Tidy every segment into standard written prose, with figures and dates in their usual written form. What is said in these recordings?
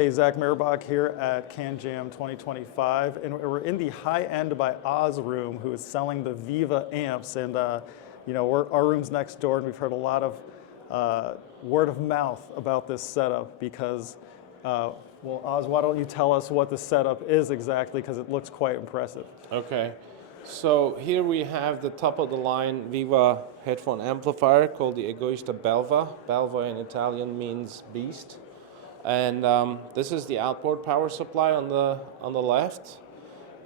Hey, Zach Mehrbach here at CanJam 2025, and we're in the High End by Oz room, who is selling the Viva amps, and our room's next door, and we've heard a lot of word of mouth about this setup because, well, Oz, why don't you tell us what the setup is exactly, because it looks quite impressive. Okay, so here we have the top-of-the-line Viva headphone amplifier called the Egoista Belva. Belva in Italian means beast. And this is the outboard power supply on the left,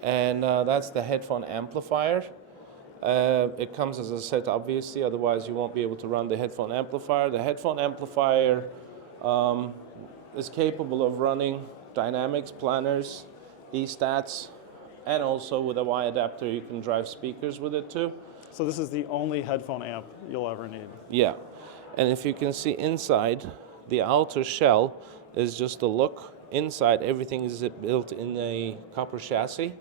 and that's the headphone amplifier. It comes as a set, obviously, otherwise you won't be able to run the headphone amplifier. The headphone amplifier is capable of running dynamics, planners, E-stats, and also with a Y adapter you can drive speakers with it too. So this is the only headphone amp you'll ever need. Yeah, and if you can see inside, the outer shell is just a look. Inside, everything is built in a copper chassis.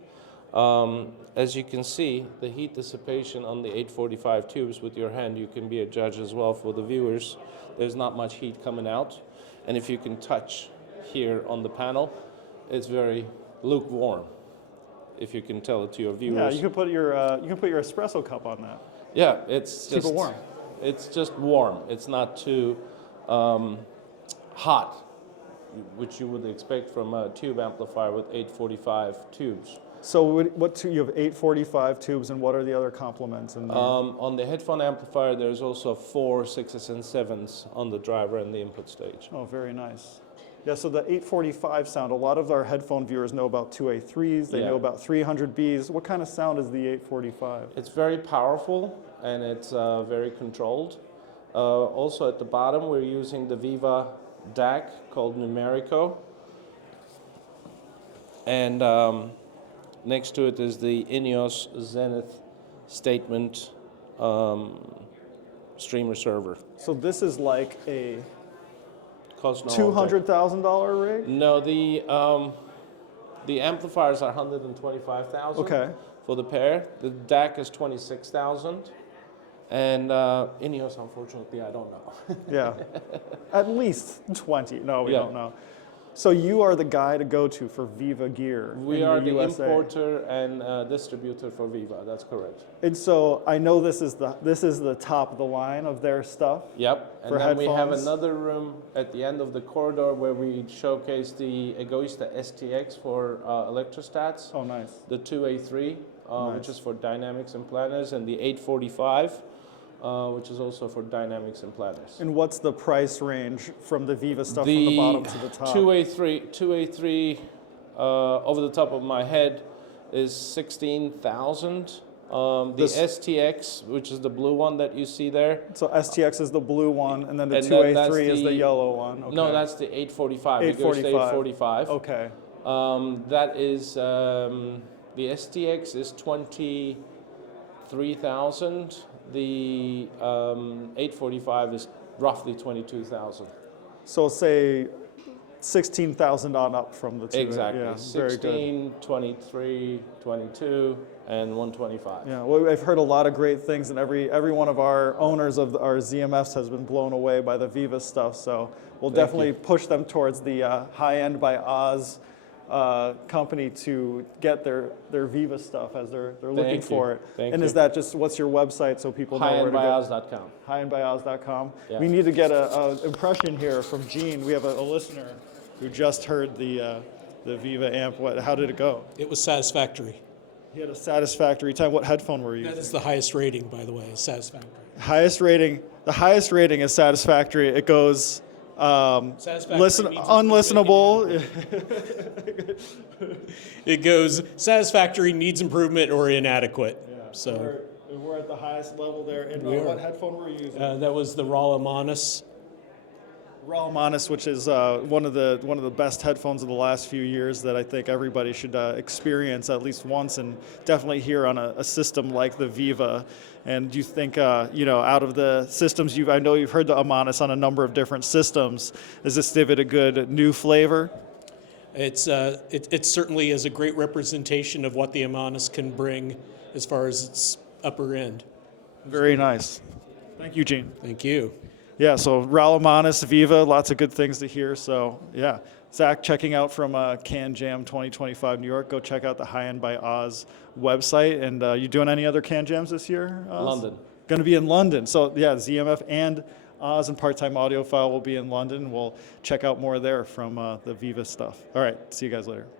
As you can see, the heat dissipation on the 845 tubes with your hand, you can be a judge as well for the viewers. There's not much heat coming out. And if you can touch here on the panel, it's very lukewarm, if you can tell it to your viewers. Yeah, you can put your espresso cup on that. Yeah, it's just keep it warm. It's just warm. It's not too hot, which you would expect from a tube amplifier with 845 tubes. So you have 845 tubes, and what are the other complements in there? On the headphone amplifier, there's also 4 6s and 7s on the driver and the input stage. Oh, very nice. Yeah, so the 845 sound, a lot of our headphone viewers know about 2A3s, they know about 300Bs. What kind of sound is the 845? It's very powerful, and it's very controlled. Also at the bottom, we're using the Viva DAC called Numerico, and next to it is the Ineos Zenith Statement streamer server. So this is like a Costs no $200,000 rig? No, the amplifiers are $125,000 for the pair. The DAC is $26,000. And Ineos, unfortunately, I don't know. Yeah, at least 20. No, we don't know. So you are the guy to go to for Viva gear. We are the importer and distributor for Viva. That's correct. And so I know this is the top of the line of their stuff. Yep. And then we have another room at the end of the corridor where we showcase the Egoista STX for electrostats. Oh, nice. The 2A3, which is for dynamics and planners, and the 845. Which is also for dynamics and planners. And what's the price range from the Viva stuff from the bottom to the top? 2A3 over the top of my head is 16,000. The STX, which is the blue one that you see there. So STX is the blue one, and then the 2A3 is the yellow one. Okay. No, that's the 845. 845. Okay. That is the STX is 23,000. The 845 is roughly 22,000. So say 16,000 on up from the two. Exactly. Yeah, 16, 23, 22, and 125. Yeah, well, I've heard a lot of great things, and every one of our owners of our ZMFs has been blown away by the Viva stuff. So we'll definitely push them towards the High End by Oz company to get their Viva stuff as they're looking for it. Thank and you. Is that just, what's your website so people know where to go? Highendbyoz.com. Highendbyoz.com. Yeah. We need to get an impression here from Gene. We have a listener who just heard the Viva amp. How did it go? It was satisfactory. He had a satisfactory time. What headphone were you using? That is the highest rating, by the way, satisfactory. Highest rating. The highest rating is satisfactory. It goes unlistenable. It goes satisfactory, needs improvement, or inadequate. Yeah. So we're at the highest level there. And what headphone were you using? That was the Ralamanus. Ralamanus, which is one of the best headphones of the last few years that I think everybody should experience at least once, and definitely hear on a system like the Viva. And do you think, out of the systems I know you've heard the Amanus on a number of different systems, does this give it a good new flavor? It certainly is a great representation of what the Amanus can bring as far as its upper end. Very nice. Thank you, Gene. Thank you. Yeah, so Ralamanus, Viva, lots of good things to hear. So, yeah, Zach, checking out from Can Jam 2025 New York. Go check out the High End by Oz website. And you doing any other Can Jams this year, Oz? London. Going to be in London. So yeah, ZMF and Oz and Part-Time Audiophile will be in London. We'll check out more there from the Viva stuff. All right, see you guys later.